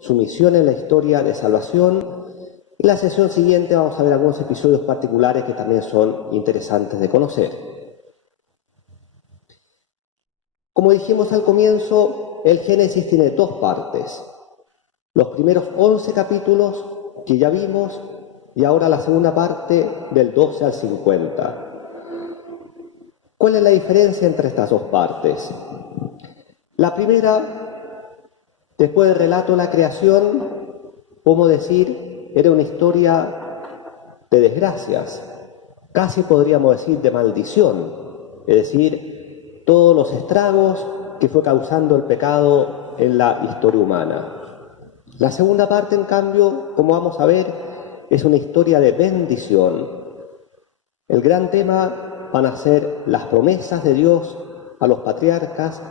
su misión en la historia de salvación. En la sesión siguiente vamos a ver algunos episodios particulares que también son interesantes de conocer. Como dijimos al comienzo, el Génesis tiene dos partes. Los primeros 11 capítulos que ya vimos y ahora la segunda parte del 12 al 50. ¿Cuál es la diferencia entre estas dos partes? La primera, después del relato de la creación, podemos decir, era una historia de desgracias, casi podríamos decir de maldición, es decir, todos los estragos que fue causando el pecado en la historia humana. La segunda parte, en cambio, como vamos a ver, es una historia de bendición. El gran tema van a ser las promesas de Dios a los patriarcas,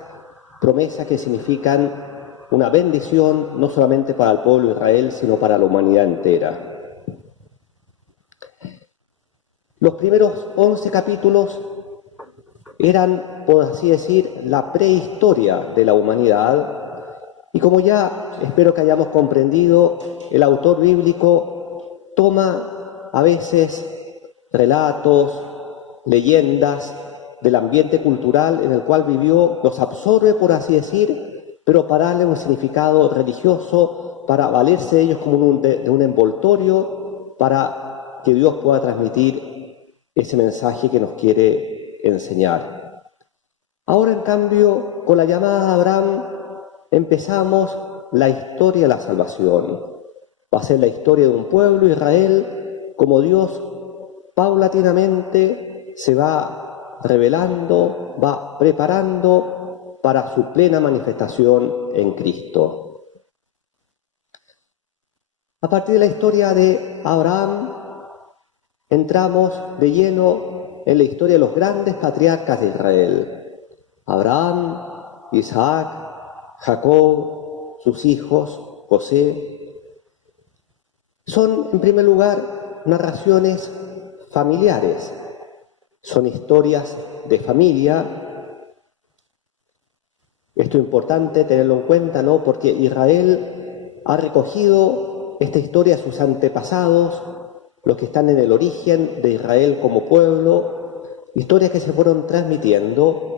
promesas que significan una bendición no solamente para el pueblo de Israel, sino para la humanidad entera. Los primeros 11 capítulos eran, por así decir, la prehistoria de la humanidad, y como ya espero que hayamos comprendido, el autor bíblico toma a veces relatos, leyendas del ambiente cultural en el cual vivió, los absorbe, por así decir, pero para darle un significado religioso, para valerse de ellos como de un envoltorio, para que Dios pueda transmitir ese mensaje que nos quiere enseñar. Ahora, en cambio, con la llamada de Abraham, empezamos la historia de la salvación. Va a ser la historia de un pueblo, Israel, como Dios paulatinamente se va revelando, va preparando para su plena manifestación en Cristo. A partir de la historia de Abraham, entramos de lleno en la historia de los grandes patriarcas de Israel. Abraham, Isaac, Jacob, sus hijos, José. Son, en primer lugar, narraciones familiares. Son historias de familia. Esto es importante tenerlo en cuenta, ¿no? Porque Israel ha recogido esta historia de sus antepasados, los que están en el origen de Israel como pueblo, historias que se fueron transmitiendo.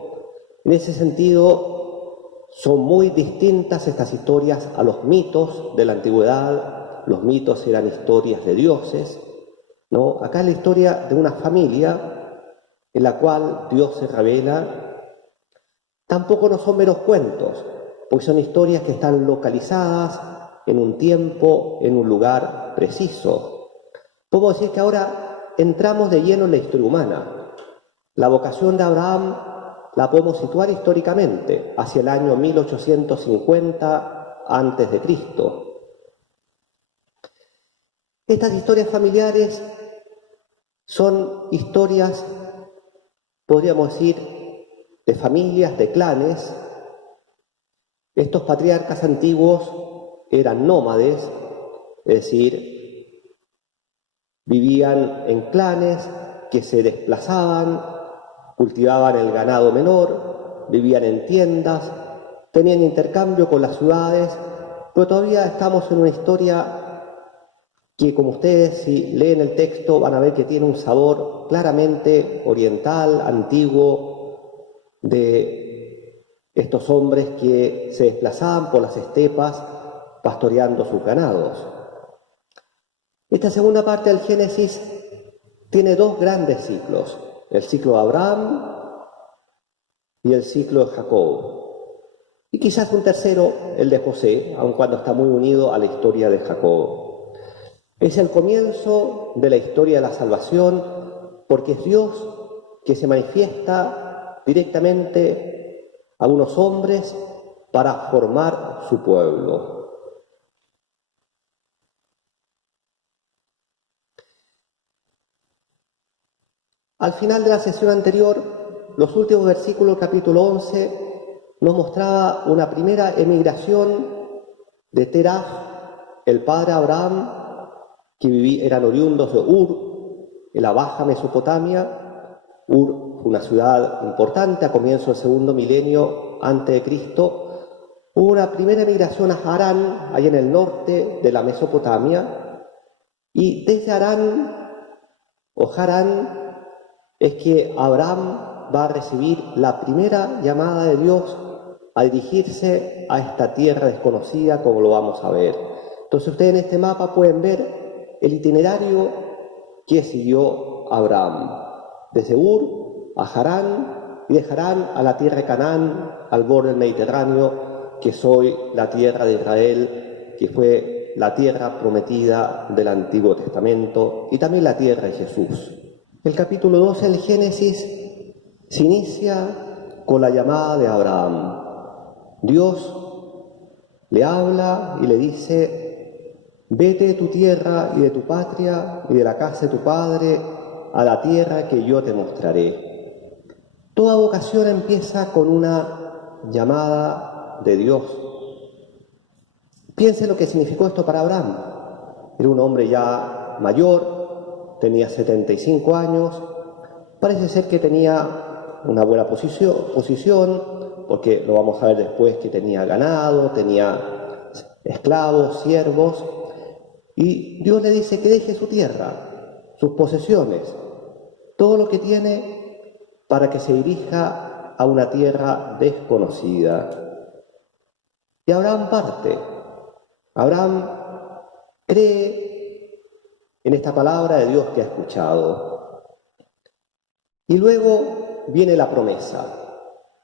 En ese sentido, son muy distintas estas historias a los mitos de la antigüedad. Los mitos eran historias de dioses, ¿no? Acá es la historia de una familia en la cual Dios se revela. Tampoco no son meros cuentos, porque son historias que están localizadas en un tiempo, en un lugar preciso. Podemos decir que ahora entramos de lleno en la historia humana. La vocación de Abraham la podemos situar históricamente hacia el año 1850 a.C. Estas historias familiares son historias, podríamos decir, de familias, de clanes. Estos patriarcas antiguos eran nómades, es decir, vivían en clanes que se desplazaban, cultivaban el ganado menor, vivían en tiendas, tenían intercambio con las ciudades, pero todavía estamos en una historia que, como ustedes, si leen el texto, van a ver que tiene un sabor claramente oriental, antiguo, de estos hombres que se desplazaban por las estepas pastoreando sus ganados. Esta segunda parte del Génesis tiene dos grandes ciclos: el ciclo de Abraham y el ciclo de Jacob. Y quizás un tercero, el de José, aun cuando está muy unido a la historia de Jacob. Es el comienzo de la historia de la salvación, porque es Dios que se manifiesta directamente a unos hombres para formar su pueblo. Al final de la sesión anterior, los últimos versículos del capítulo 11 nos mostraba una primera emigración de Terah, el padre Abraham, que eran oriundos de Ur, en la Baja Mesopotamia. Ur fue una ciudad importante a comienzos del segundo milenio antes de Cristo, Hubo una primera migración a Harán, ahí en el norte de la Mesopotamia, y desde Harán, o Harán, es que Abraham va a recibir la primera llamada de Dios a dirigirse a esta tierra desconocida, como lo vamos a ver. Entonces ustedes en este mapa pueden ver el itinerario que siguió Abraham, desde Ur a Harán, y de Harán a la tierra de Canaán, al borde del Mediterráneo, que es hoy la tierra de Israel, que fue la tierra prometida del Antiguo Testamento, y también la tierra de Jesús. El capítulo 12 del Génesis se inicia con la llamada de Abraham. Dios le habla y le dice: vete de tu tierra y de tu patria y de la casa de tu padre a la tierra que yo te mostraré. Toda vocación empieza con una llamada de Dios. Piense lo que significó esto para Abraham. Era un hombre ya mayor, tenía 75 años, parece ser que tenía una buena posición, porque lo vamos a ver después que tenía ganado, tenía esclavos, siervos, y Dios le dice que deje su tierra, sus posesiones, todo lo que tiene, para que se dirija a una tierra desconocida. Y Abraham parte. Abraham cree en esta palabra de Dios que ha escuchado. Y luego viene la promesa.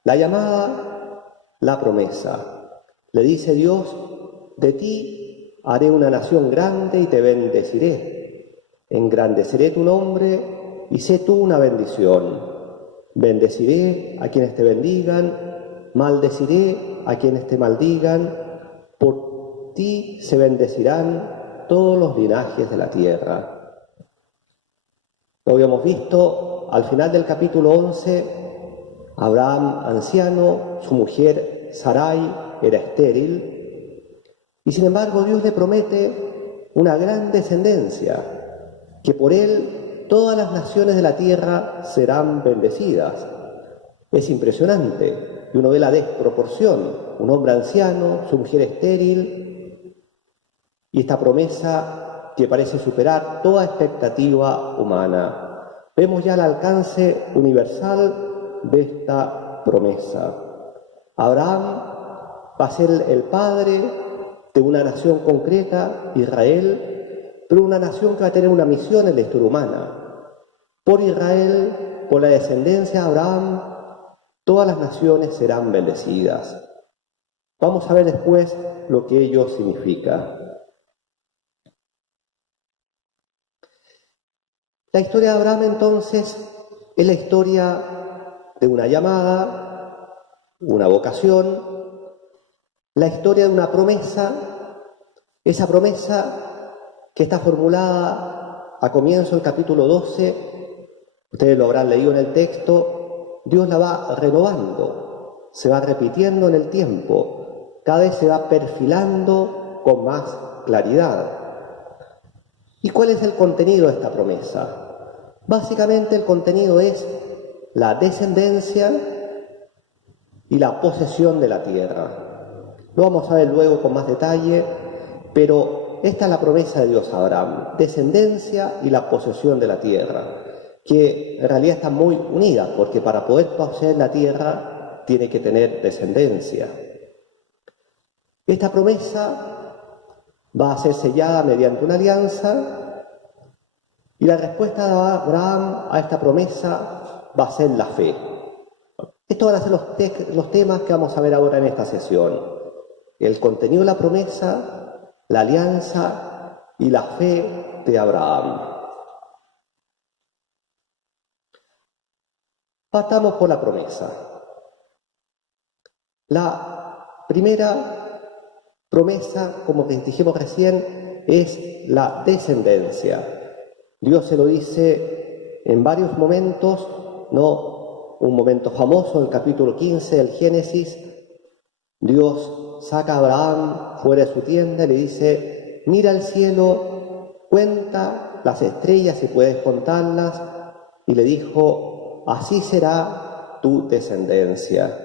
La llamada, la promesa. Le dice Dios: de ti haré una nación grande y te bendeciré. Engrandeceré tu nombre y sé tú una bendición. Bendeciré a quienes te bendigan, maldeciré a quienes te maldigan. Por ti se bendecirán todos los linajes de la tierra. Lo habíamos visto al final del capítulo 11. Abraham, anciano, su mujer Sarai era estéril, y sin embargo Dios le promete una gran descendencia, que por él todas las naciones de la tierra serán bendecidas. Es impresionante, y uno ve la desproporción, un hombre anciano, su mujer estéril, y esta promesa que parece superar toda expectativa humana. Vemos ya el alcance universal de esta promesa. Abraham va a ser el padre de una nación concreta, Israel, pero una nación que va a tener una misión en la historia humana. Por Israel, por la descendencia de Abraham, todas las naciones serán bendecidas. Vamos a ver después lo que ello significa. La historia de Abraham, entonces, es la historia de una llamada, una vocación, la historia de una promesa, esa promesa que está formulada a comienzo del capítulo 12, ustedes lo habrán leído en el texto, Dios la va renovando, se va repitiendo en el tiempo, cada vez se va perfilando con más claridad. ¿Y cuál es el contenido de esta promesa? Básicamente el contenido es la descendencia y la posesión de la tierra. Lo vamos a ver luego con más detalle, pero esta es la promesa de Dios a Abraham: descendencia y la posesión de la tierra, que en realidad están muy unidas, porque para poder poseer la tierra tiene que tener descendencia. Esta promesa va a ser sellada mediante una alianza, y la respuesta de Abraham a esta promesa va a ser la fe. Estos van a ser los temas que vamos a ver ahora en esta sesión: el contenido de la promesa, la alianza y la fe de Abraham. Partamos por la promesa. La primera promesa, como dijimos recién, es la descendencia. Dios se lo dice en varios momentos, ¿no? Un momento famoso, el capítulo 15 del Génesis, Dios saca a Abraham fuera de su tienda y le dice: mira al cielo, cuenta las estrellas si puedes contarlas, y le dijo: así será tu descendencia.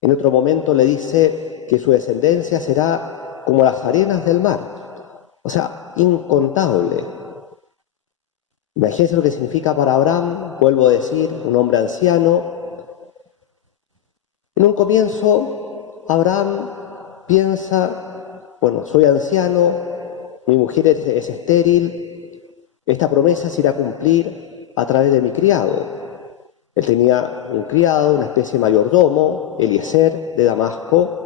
En otro momento le dice que su descendencia será como las arenas del mar, o sea, incontable. Imagínense lo que significa para Abraham, vuelvo a decir, un hombre anciano. En un comienzo, Abraham piensa, bueno, soy anciano, mi mujer es estéril, esta promesa se irá a cumplir a través de mi criado. Él tenía un criado, una especie de mayordomo, Eliezer de Damasco,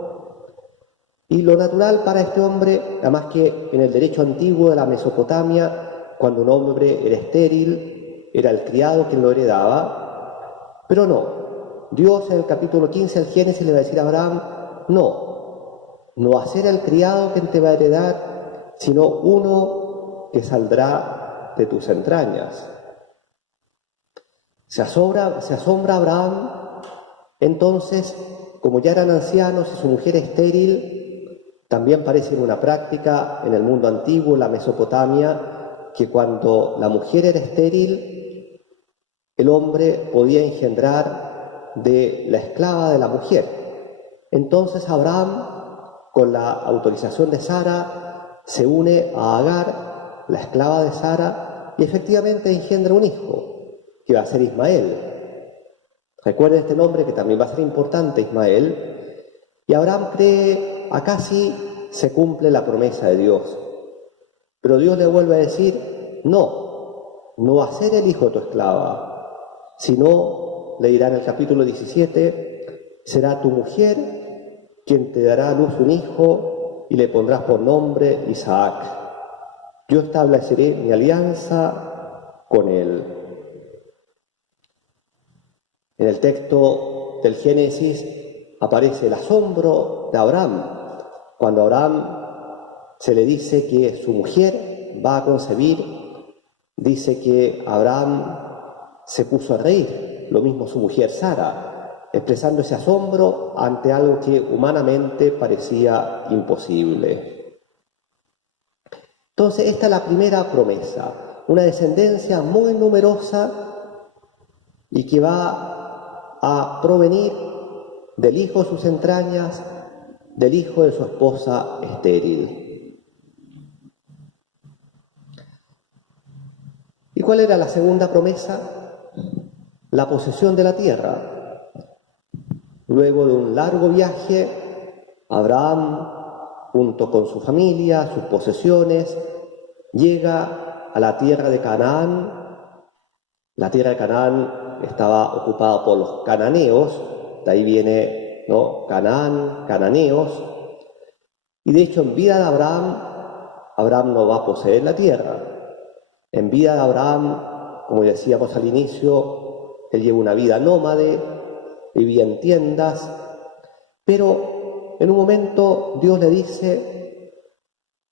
y lo natural para este hombre, además que en el derecho antiguo de la Mesopotamia, cuando un hombre era estéril, era el criado quien lo heredaba, pero no. Dios en el capítulo 15 del Génesis le va a decir a Abraham, no va a ser el criado quien te va a heredar, sino uno que saldrá de tus entrañas. Se asombra Abraham, entonces, como ya eran ancianos y su mujer estéril, también parece una práctica en el mundo antiguo, en la Mesopotamia, que cuando la mujer era estéril, el hombre podía engendrar de la esclava de la mujer. Entonces Abraham, con la autorización de Sara, se une a Agar, la esclava de Sara, y efectivamente engendra un hijo, que va a ser Ismael. Recuerden este nombre que también va a ser importante, Ismael. Y Abraham cree, acá sí se cumple la promesa de Dios. Pero Dios le vuelve a decir, no va a ser el hijo de tu esclava, sino, le dirá en el capítulo 17, será tu mujer quien te dará a luz un hijo y le pondrás por nombre Isaac. Yo estableceré mi alianza con él. En el texto del Génesis aparece el asombro de Abraham, cuando a Abraham se le dice que su mujer va a concebir, dice que Abraham se puso a reír, lo mismo su mujer Sara, expresando ese asombro ante algo que humanamente parecía imposible. Entonces, esta es la primera promesa, una descendencia muy numerosa y que va a provenir del hijo de sus entrañas, del hijo de su esposa estéril. ¿Y cuál era la segunda promesa? La posesión de la tierra. Luego de un largo viaje, Abraham, junto con su familia, sus posesiones, llega a la tierra de Canaán. La tierra de Canaán estaba ocupada por los cananeos, de ahí viene, ¿no?, Canaán, cananeos, y de hecho en vida de Abraham no va a poseer la tierra. En vida de Abraham, como decíamos al inicio, él lleva una vida nómade, vivía en tiendas, pero en un momento Dios le dice,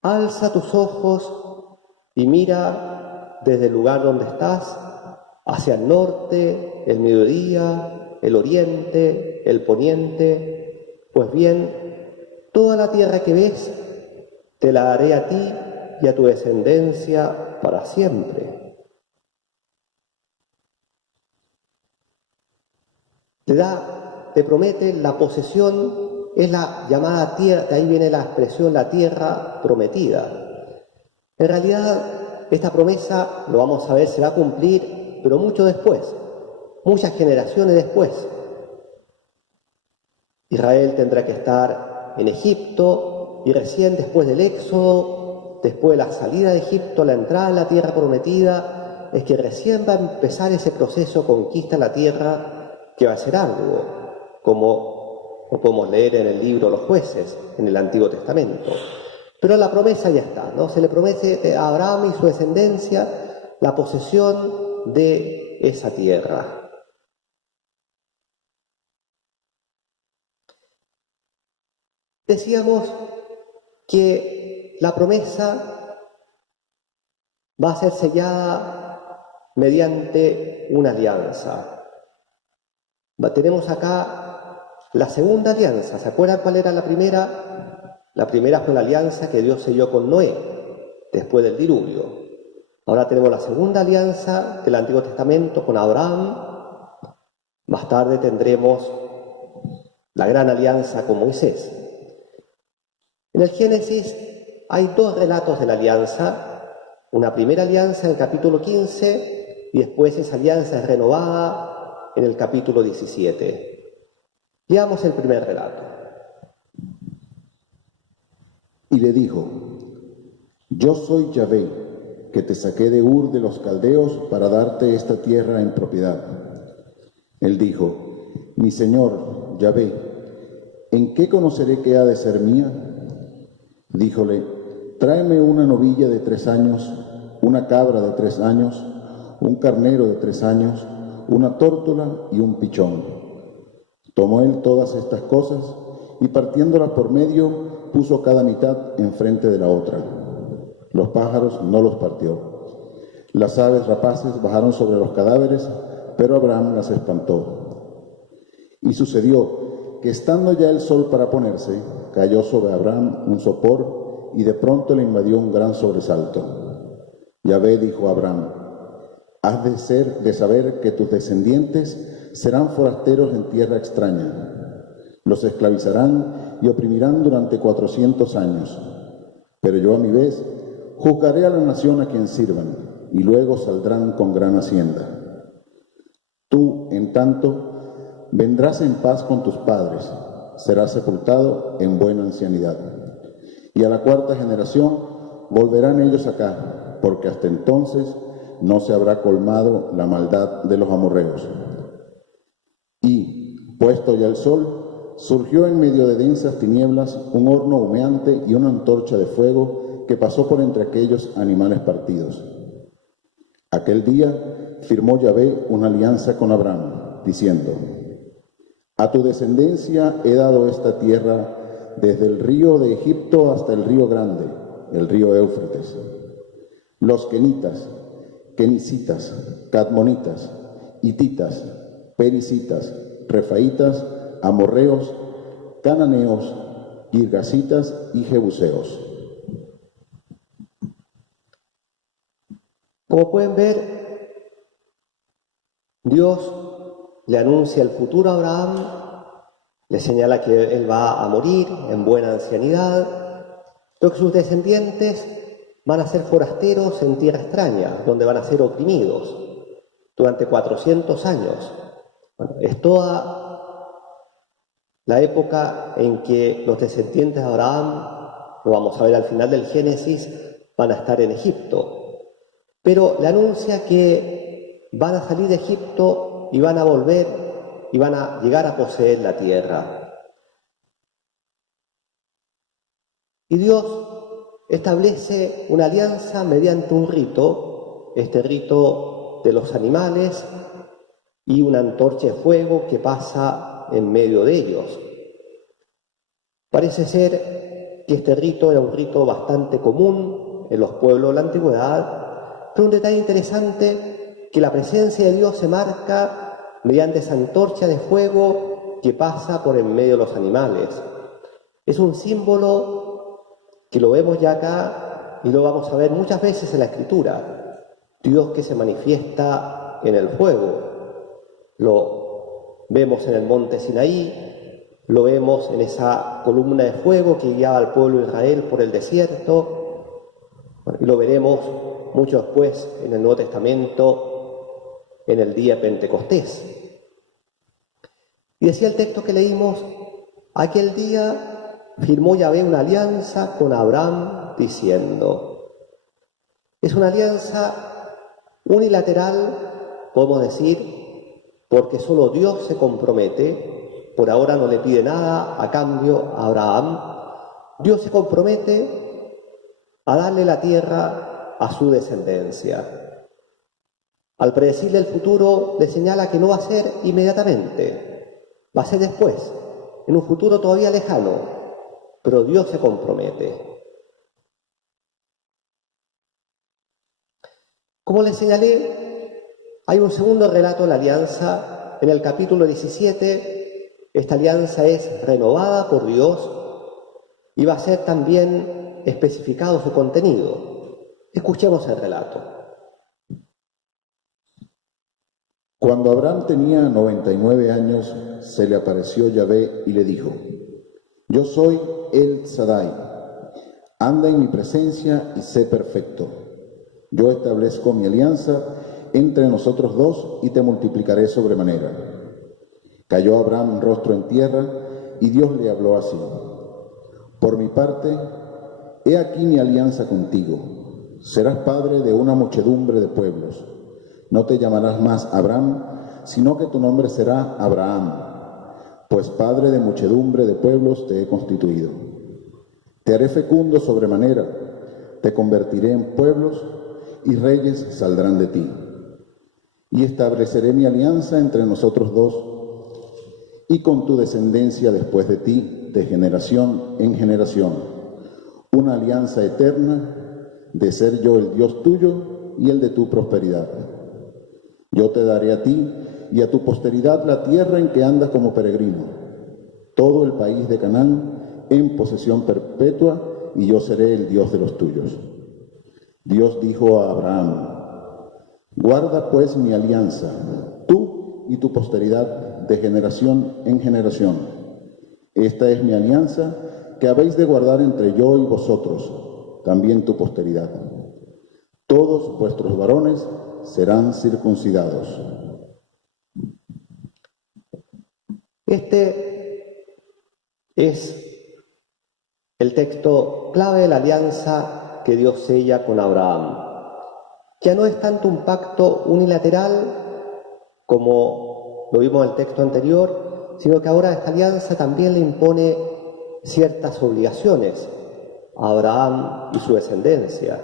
alza tus ojos y mira desde el lugar donde estás, hacia el norte, el mediodía, el oriente, el poniente. Pues bien, toda la tierra que ves, te la daré a ti y a tu descendencia para siempre. Te promete la posesión, es la llamada tierra, de ahí viene la expresión la tierra prometida. En realidad, esta promesa, lo vamos a ver, se va a cumplir pero mucho después, muchas generaciones después. Israel tendrá que estar en Egipto y recién después del Éxodo, después de la salida de Egipto, la entrada en la tierra prometida, es que recién va a empezar ese proceso de conquista de la tierra que va a ser arduo, como lo podemos leer en el libro Los Jueces, en el Antiguo Testamento. Pero la promesa ya está, ¿no? Se le promete a Abraham y su descendencia la posesión de esa tierra. Decíamos que la promesa va a ser sellada mediante una alianza. Tenemos acá la segunda alianza. ¿Se acuerdan cuál era la primera? La primera fue la alianza que Dios selló con Noé, después del diluvio. Ahora tenemos la segunda alianza del Antiguo Testamento con Abraham. Más tarde tendremos la gran alianza con Moisés. En el Génesis hay dos relatos de la alianza, una primera alianza en el capítulo 15 y después esa alianza es renovada en el capítulo 17. Veamos el primer relato. Y le dijo: Yo soy Yahvé, que te saqué de Ur de los Caldeos para darte esta tierra en propiedad. Él dijo: Mi señor, Yahvé, ¿en qué conoceré que ha de ser mía? Díjole: Tráeme una novilla de 3 años, una cabra de 3 años, un carnero de 3 años, una tórtola y un pichón. Tomó él todas estas cosas y partiéndolas por medio, puso cada mitad enfrente de la otra. Los pájaros no los partió. Las aves rapaces bajaron sobre los cadáveres, pero Abraham las espantó. Y sucedió que estando ya el sol para ponerse, cayó sobre Abraham un sopor y de pronto le invadió un gran sobresalto. Yahvé dijo a Abraham: Has de saber que tus descendientes serán forasteros en tierra extraña. Los esclavizarán y oprimirán durante 400 años. Pero yo a mi vez juzgaré a la nación a quien sirvan, y luego saldrán con gran hacienda. Tú, en tanto, vendrás en paz con tus padres, serás sepultado en buena ancianidad. Y a la 4ª generación volverán ellos acá, porque hasta entonces no se habrá colmado la maldad de los amorreos. Y, puesto ya el sol, surgió en medio de densas tinieblas un horno humeante y una antorcha de fuego que pasó por entre aquellos animales partidos. Aquel día firmó Yahvé una alianza con Abraham, diciendo: A tu descendencia he dado esta tierra desde el río de Egipto hasta el río grande, el río Éufrates. Los kenitas, kenicitas, cadmonitas, hititas, pericitas, refaitas, amorreos, cananeos, girgasitas y jebuseos. Como pueden ver, Dios le anuncia el futuro a Abraham, le señala que él va a morir en buena ancianidad, pero que sus descendientes van a ser forasteros en tierra extraña, donde van a ser oprimidos durante 400 años. Bueno, es toda la época en que los descendientes de Abraham, lo vamos a ver al final del Génesis, van a estar en Egipto. Pero le anuncia que van a salir de Egipto y van a volver y van a llegar a poseer la tierra. Y Dios establece una alianza mediante un rito, este rito de los animales y una antorcha de fuego que pasa en medio de ellos. Parece ser que este rito era un rito bastante común en los pueblos de la antigüedad. Pero un detalle interesante, que la presencia de Dios se marca mediante esa antorcha de fuego que pasa por en medio de los animales. Es un símbolo que lo vemos ya acá y lo vamos a ver muchas veces en la Escritura. Dios que se manifiesta en el fuego. Lo vemos en el monte Sinaí, lo vemos en esa columna de fuego que guiaba al pueblo de Israel por el desierto, y lo veremos mucho después en el Nuevo Testamento, en el día de Pentecostés. Y decía el texto que leímos: aquel día firmó Yahvé una alianza con Abraham diciendo. Es una alianza unilateral, podemos decir, porque solo Dios se compromete. Por ahora no le pide nada a cambio a Abraham. Dios se compromete a darle la tierra a su descendencia. Al predecirle el futuro, le señala que no va a ser inmediatamente, va a ser después, en un futuro todavía lejano, pero Dios se compromete. Como les señalé, hay un segundo relato de la alianza. En el capítulo 17, esta alianza es renovada por Dios y va a ser también especificado su contenido. Escuchemos el relato. Cuando Abraham tenía 99 años, se le apareció Yahvé y le dijo: Yo soy El Shaddai, anda en mi presencia y sé perfecto. Yo establezco mi alianza entre nosotros dos y te multiplicaré sobremanera. Cayó Abraham rostro en tierra y Dios le habló así: Por mi parte, he aquí mi alianza contigo. Serás padre de una muchedumbre de pueblos. No te llamarás más Abraham, sino que tu nombre será Abraham, pues padre de muchedumbre de pueblos te he constituido. Te haré fecundo sobremanera, te convertiré en pueblos y reyes saldrán de ti. Y estableceré mi alianza entre nosotros dos y con tu descendencia después de ti, de generación en generación, una alianza eterna de ser yo el Dios tuyo y el de tu prosperidad. Yo te daré a ti y a tu posteridad la tierra en que andas como peregrino, todo el país de Canaán en posesión perpetua, y yo seré el Dios de los tuyos. Dios dijo a Abraham: Guarda pues mi alianza, tú y tu posteridad de generación en generación. Esta es mi alianza que habéis de guardar entre yo y vosotros, también tu posteridad. Todos vuestros varones serán circuncidados. Este es el texto clave de la alianza que Dios sella con Abraham. Ya no es tanto un pacto unilateral como lo vimos en el texto anterior, sino que ahora esta alianza también le impone ciertas obligaciones a Abraham y su descendencia.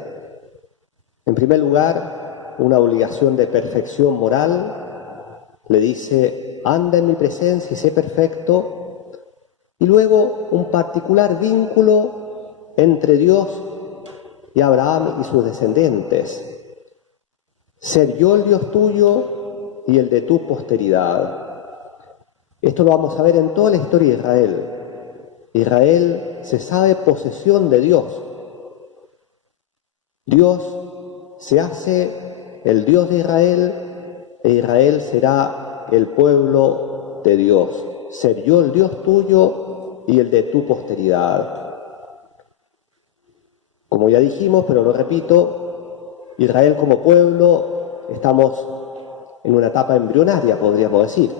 En primer lugar, una obligación de perfección moral. Le dice: anda en mi presencia y sé perfecto. Y luego un particular vínculo entre Dios y Abraham y sus descendientes. Ser yo el Dios tuyo y el de tu posteridad. Esto lo vamos a ver en toda la historia de Israel. Israel se sabe posesión de Dios. Dios se hace el Dios de Israel e Israel será el pueblo de Dios. Ser yo el Dios tuyo y el de tu posteridad. Como ya dijimos, pero lo repito, Israel como pueblo estamos en una etapa embrionaria, podríamos decir.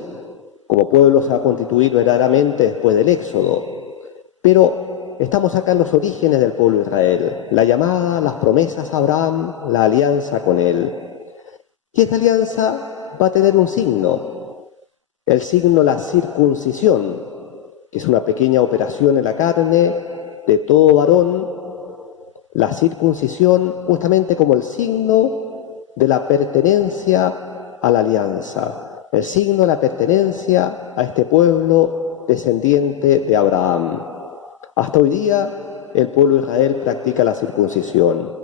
Como pueblo se va a constituir verdaderamente después del Éxodo. Pero estamos acá en los orígenes del pueblo de Israel. La llamada, las promesas a Abraham, la alianza con él. Y esta alianza va a tener un signo. El signo, la circuncisión, que es una pequeña operación en la carne de todo varón. La circuncisión justamente como el signo de la pertenencia a la alianza, el signo de la pertenencia a este pueblo descendiente de Abraham. Hasta hoy día el pueblo de Israel practica la circuncisión.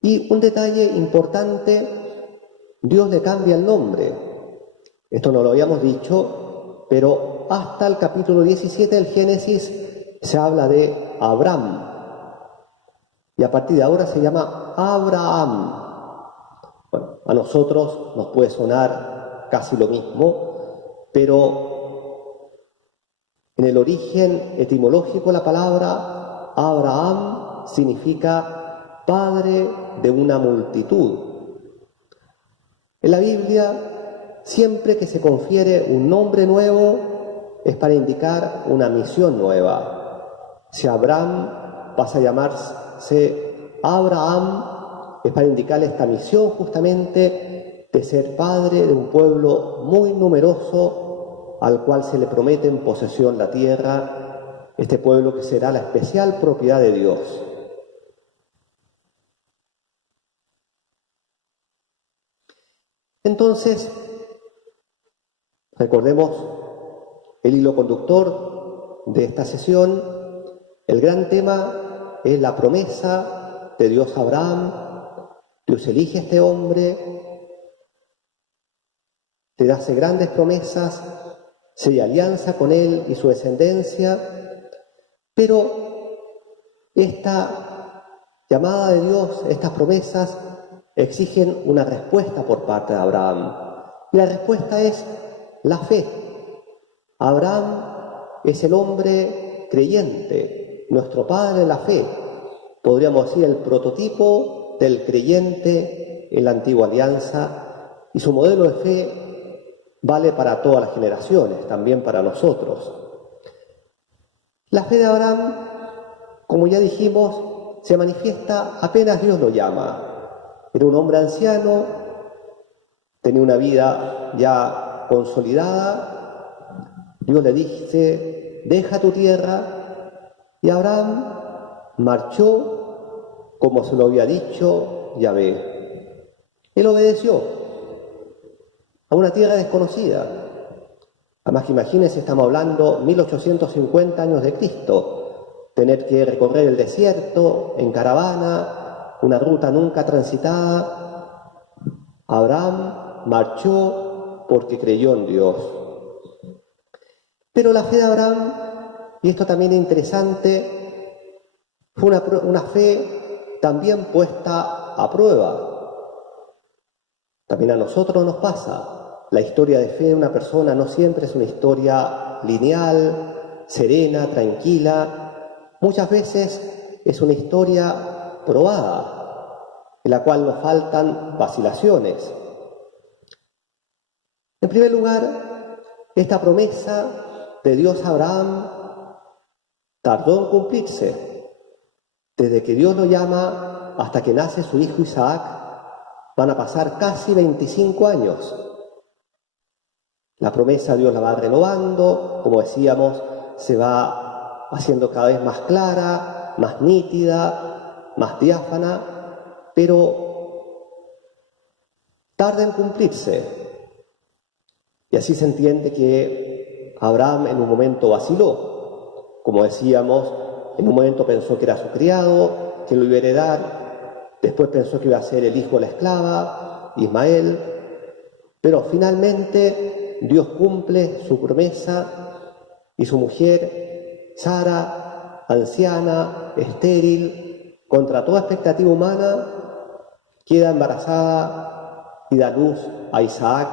Y un detalle importante, Dios le cambia el nombre. Esto no lo habíamos dicho, pero hasta el capítulo 17 del Génesis se habla de Abram. Y a partir de ahora se llama Abraham. Bueno, a nosotros nos puede sonar casi lo mismo, pero en el origen etimológico la palabra Abraham significa padre de una multitud. En la Biblia, siempre que se confiere un nombre nuevo, es para indicar una misión nueva. Si Abraham pasa a llamarse Abraham, es para indicar esta misión justamente de ser padre de un pueblo muy numeroso al cual se le promete en posesión la tierra, este pueblo que será la especial propiedad de Dios. Entonces, recordemos el hilo conductor de esta sesión. El gran tema es la promesa de Dios a Abraham. Dios elige a este hombre, le hace grandes promesas, se alianza con él y su descendencia, pero esta llamada de Dios, estas promesas, exigen una respuesta por parte de Abraham. Y la respuesta es la fe. Abraham es el hombre creyente, nuestro padre en la fe. Podríamos decir el prototipo del creyente en la antigua alianza, y su modelo de fe vale para todas las generaciones, también para nosotros. La fe de Abraham, como ya dijimos, se manifiesta apenas Dios lo llama. Era un hombre anciano, tenía una vida ya consolidada. Dios le dice, deja tu tierra, y Abraham marchó como se lo había dicho Yahvé. Él obedeció a una tierra desconocida. Además que imagínense, estamos hablando 1850 años de Cristo, tener que recorrer el desierto en caravana, una ruta nunca transitada. Abraham marchó porque creyó en Dios. Pero la fe de Abraham, y esto también es interesante, fue una fe también puesta a prueba. También a nosotros nos pasa. La historia de fe de una persona no siempre es una historia lineal, serena, tranquila. Muchas veces es una historia probada, en la cual nos faltan vacilaciones. En primer lugar, esta promesa de Dios a Abraham tardó en cumplirse. Desde que Dios lo llama hasta que nace su hijo Isaac, van a pasar casi 25 años. La promesa Dios la va renovando, como decíamos, se va haciendo cada vez más clara, más nítida, más diáfana, pero tarda en cumplirse. Y así se entiende que Abraham en un momento vaciló. Como decíamos, en un momento pensó que era su criado, que lo iba a heredar, después pensó que iba a ser el hijo de la esclava, Ismael, pero finalmente Dios cumple su promesa y su mujer, Sara, anciana, estéril, contra toda expectativa humana, queda embarazada y da luz a Isaac,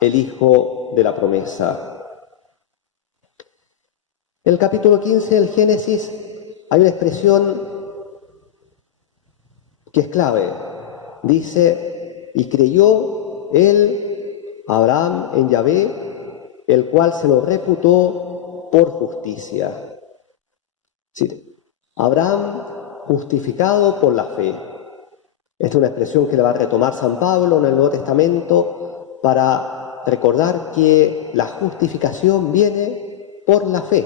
el hijo de la promesa. En el capítulo 15 del Génesis hay una expresión que es clave. Dice, y creyó él, Abraham, en Yahvé, el cual se lo reputó por justicia. Es decir, Abraham justificado por la fe. Esta es una expresión que le va a retomar San Pablo en el Nuevo Testamento para recordar que la justificación viene por la fe.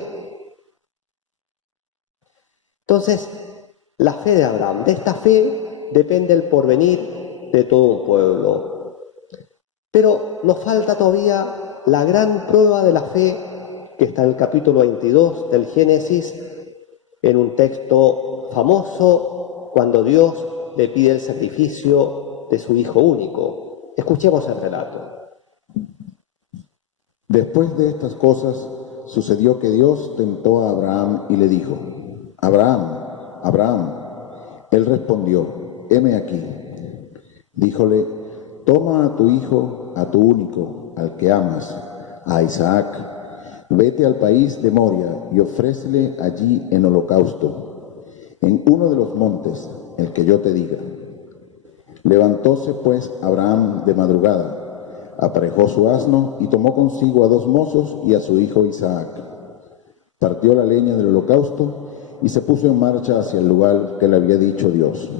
Entonces, la fe de Abraham, de esta fe depende el porvenir de todo un pueblo. Pero nos falta todavía la gran prueba de la fe que está en el capítulo 22 del Génesis, en un texto famoso, cuando Dios le pide el sacrificio de su Hijo único. Escuchemos el relato. Después de estas cosas, sucedió que Dios tentó a Abraham y le dijo, Abraham, Abraham. Él respondió, heme aquí. Díjole, toma a tu hijo, a tu único, al que amas, a Isaac. Vete al país de Moria y ofrécele allí en holocausto, en uno de los montes, el que yo te diga. Levantóse pues Abraham de madrugada, aparejó su asno y tomó consigo a 2 mozos y a su hijo Isaac. Partió la leña del holocausto y se puso en marcha hacia el lugar que le había dicho Dios.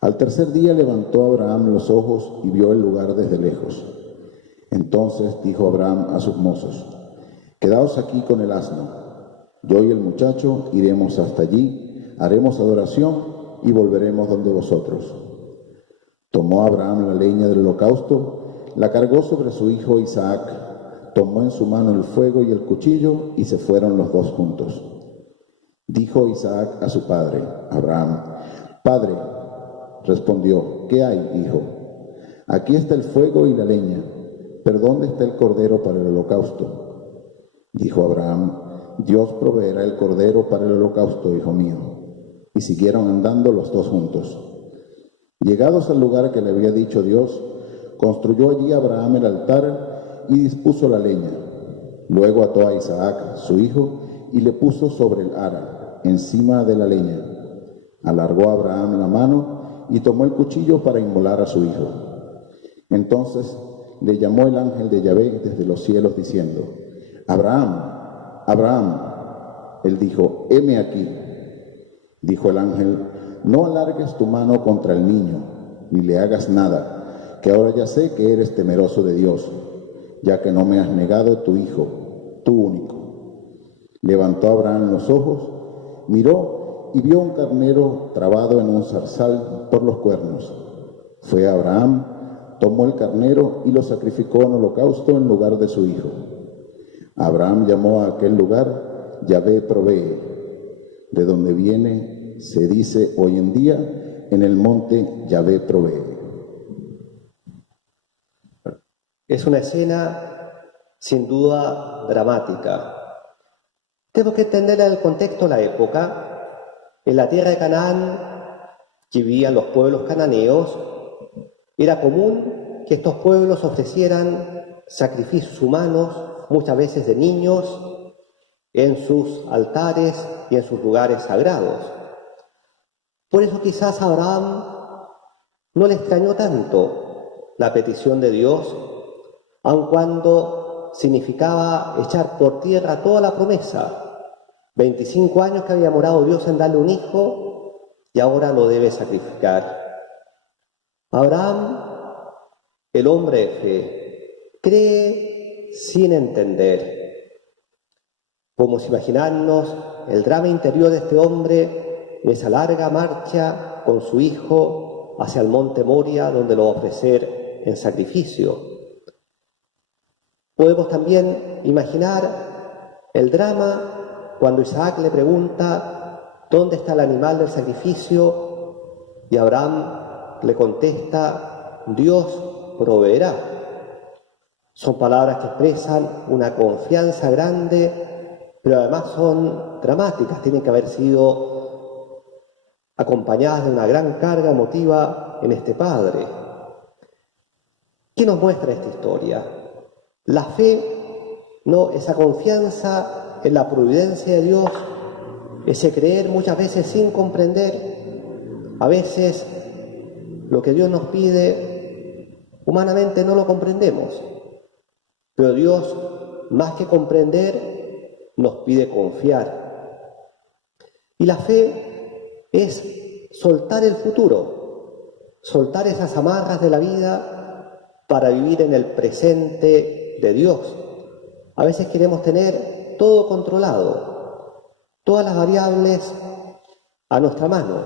Al tercer día levantó Abraham los ojos y vio el lugar desde lejos. Entonces dijo Abraham a sus mozos, quedaos aquí con el asno. Yo y el muchacho iremos hasta allí, haremos adoración y volveremos donde vosotros. Tomó Abraham la leña del holocausto, la cargó sobre su hijo Isaac, tomó en su mano el fuego y el cuchillo y se fueron los 2 juntos. Dijo Isaac a su padre, Abraham, Padre, respondió, ¿qué hay, hijo? Aquí está el fuego y la leña, pero ¿dónde está el cordero para el holocausto? Dijo Abraham, Dios proveerá el cordero para el holocausto, hijo mío. Y siguieron andando los 2 juntos. Llegados al lugar que le había dicho Dios, construyó allí Abraham el altar y dispuso la leña. Luego ató a Isaac, su hijo, y le puso sobre el ara, encima de la leña. Alargó Abraham la mano y tomó el cuchillo para inmolar a su hijo. Entonces le llamó el ángel de Yahvé desde los cielos diciendo: Abraham, Abraham. Él dijo: heme aquí. Dijo el ángel: no alargues tu mano contra el niño, ni le hagas nada, que ahora ya sé que eres temeroso de Dios, ya que no me has negado tu hijo, tu único. Levantó Abraham los ojos, miró y vio un carnero trabado en un zarzal por los cuernos. Fue Abraham, tomó el carnero y lo sacrificó en holocausto en lugar de su hijo. Abraham llamó a aquel lugar Yahvé provee, de donde viene, se dice hoy en día, en el monte Yahvé provee. Es una escena sin duda dramática. Tengo que entender el contexto de la época. En la tierra de Canaán, que vivían los pueblos cananeos, era común que estos pueblos ofrecieran sacrificios humanos, muchas veces de niños, en sus altares y en sus lugares sagrados. Por eso quizás a Abraham no le extrañó tanto la petición de Dios, aun cuando significaba echar por tierra toda la promesa. 25 años que había demorado Dios en darle un hijo y ahora lo debe sacrificar. Abraham, el hombre de fe, cree sin entender. Podemos imaginarnos el drama interior de este hombre en esa larga marcha con su hijo hacia el monte Moria, donde lo va a ofrecer en sacrificio. Podemos también imaginar el drama cuando Isaac le pregunta ¿dónde está el animal del sacrificio? Y Abraham le contesta: Dios proveerá. Son palabras que expresan una confianza grande, pero además son dramáticas, tienen que haber sido acompañadas de una gran carga emotiva en este padre. ¿Qué nos muestra esta historia? La fe, no, esa confianza en la providencia de Dios, ese creer muchas veces sin comprender. A veces lo que Dios nos pide, humanamente no lo comprendemos, pero Dios, más que comprender, nos pide confiar. Y la fe es soltar el futuro, soltar esas amarras de la vida para vivir en el presente de Dios. A veces queremos tener todo controlado, todas las variables a nuestra mano,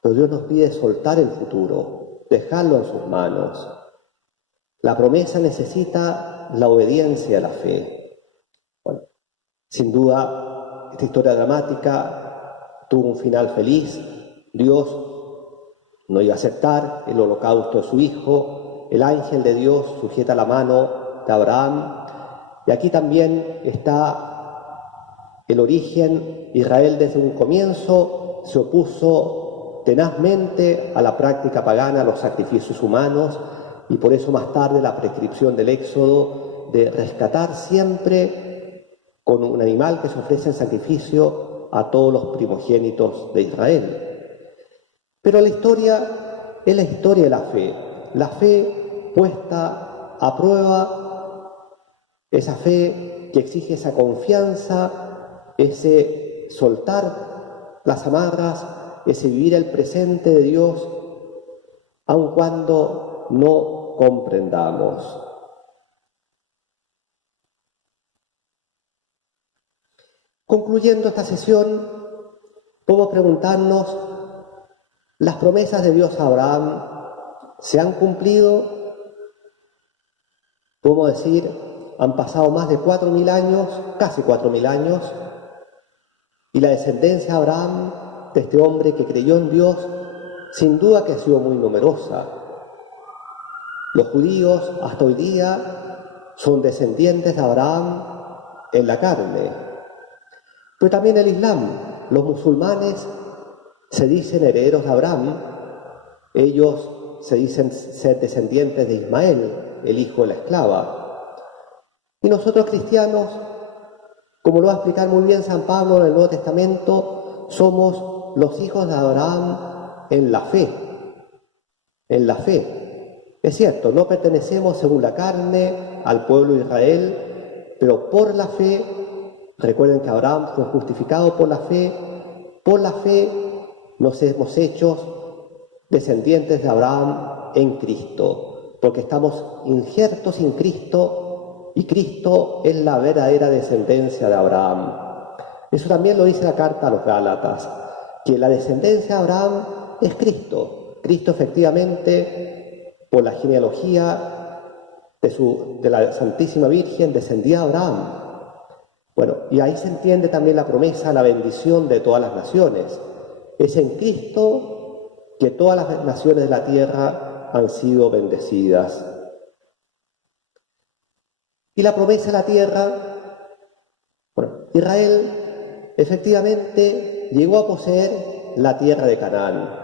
pero Dios nos pide soltar el futuro, dejarlo en sus manos. La promesa necesita la obediencia a la fe. Bueno, sin duda, esta historia dramática tuvo un final feliz. Dios no iba a aceptar el holocausto de su hijo. El ángel de Dios sujeta la mano de Abraham. Y aquí también está el origen. Israel desde un comienzo se opuso tenazmente a la práctica pagana, a los sacrificios humanos, y por eso más tarde la prescripción del Éxodo de rescatar siempre con un animal que se ofrece en sacrificio a todos los primogénitos de Israel. Pero la historia es la historia de la fe puesta a prueba, esa fe que exige esa confianza, ese soltar las amarras, ese vivir el presente de Dios, aun cuando no comprendamos. Concluyendo esta sesión, podemos preguntarnos, ¿las promesas de Dios a Abraham se han cumplido? Podemos decir, han pasado más de 4.000 años, casi 4.000 años, y la descendencia de Abraham, de este hombre que creyó en Dios, sin duda que ha sido muy numerosa. Los judíos hasta hoy día son descendientes de Abraham en la carne. Pero también el Islam, los musulmanes se dicen herederos de Abraham, Ellos se dicen ser descendientes de Ismael, el hijo de la esclava. Y nosotros cristianos, como lo va a explicar muy bien San Pablo en el Nuevo Testamento, somos los hijos de Abraham en la fe. En la fe. Es cierto, no pertenecemos según la carne al pueblo de Israel, pero por la fe, recuerden que Abraham fue justificado por la fe nos hemos hecho descendientes de Abraham en Cristo, porque estamos injertos en Cristo y Cristo es la verdadera descendencia de Abraham. Eso también lo dice la carta a los Gálatas, que la descendencia de Abraham es Cristo. Cristo efectivamente, por la genealogía de la Santísima Virgen, descendía a Abraham. Bueno, y ahí se entiende también la promesa, la bendición de todas las naciones. Es en Cristo que todas las naciones de la tierra han sido bendecidas. Y la promesa de la tierra, bueno, Israel efectivamente llegó a poseer la tierra de Canaán.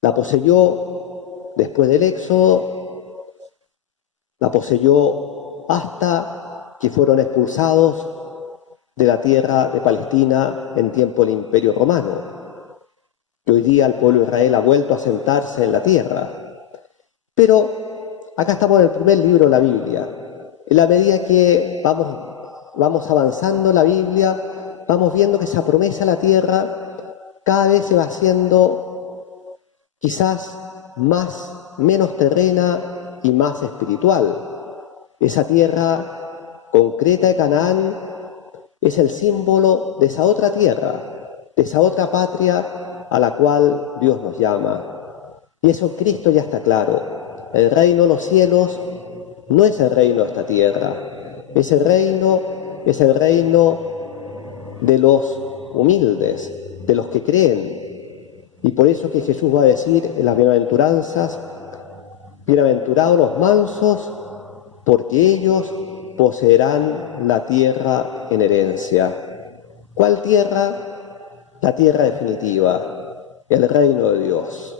La poseyó después del Éxodo, la poseyó hasta que fueron expulsados de la tierra de Palestina en tiempo del Imperio Romano. Y hoy día el pueblo de Israel ha vuelto a sentarse en la tierra. Pero acá estamos en el primer libro de la Biblia. En la medida que vamos avanzando en la Biblia, vamos viendo que esa promesa a la tierra cada vez se va haciendo quizás menos terrena y más espiritual. Esa tierra concreta de Canaán es el símbolo de esa otra tierra, de esa otra patria a la cual Dios nos llama. Y eso en Cristo ya está claro. El reino de los cielos no es el reino de esta tierra. Ese reino es el reino de los humildes, de los que creen. Y por eso que Jesús va a decir en las bienaventuranzas, bienaventurados los mansos, porque ellos poseerán la tierra en herencia. ¿Cuál tierra? La tierra definitiva, el reino de Dios.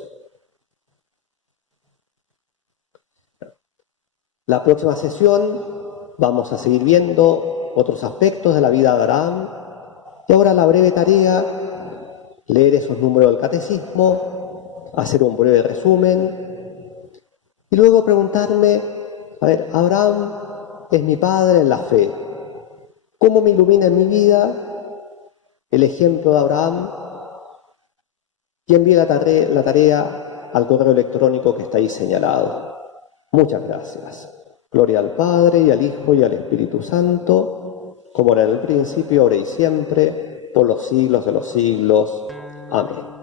La próxima sesión vamos a seguir viendo otros aspectos de la vida de Abraham. Y ahora la breve tarea, leer esos números del catecismo, hacer un breve resumen y luego preguntarme, a ver, Abraham es mi padre en la fe. ¿Cómo me ilumina en mi vida el ejemplo de Abraham? Y envíe la tarea al correo electrónico que está ahí señalado. Muchas gracias. Gloria al Padre, y al Hijo, y al Espíritu Santo, como era en el principio, ahora y siempre, por los siglos de los siglos. Amén.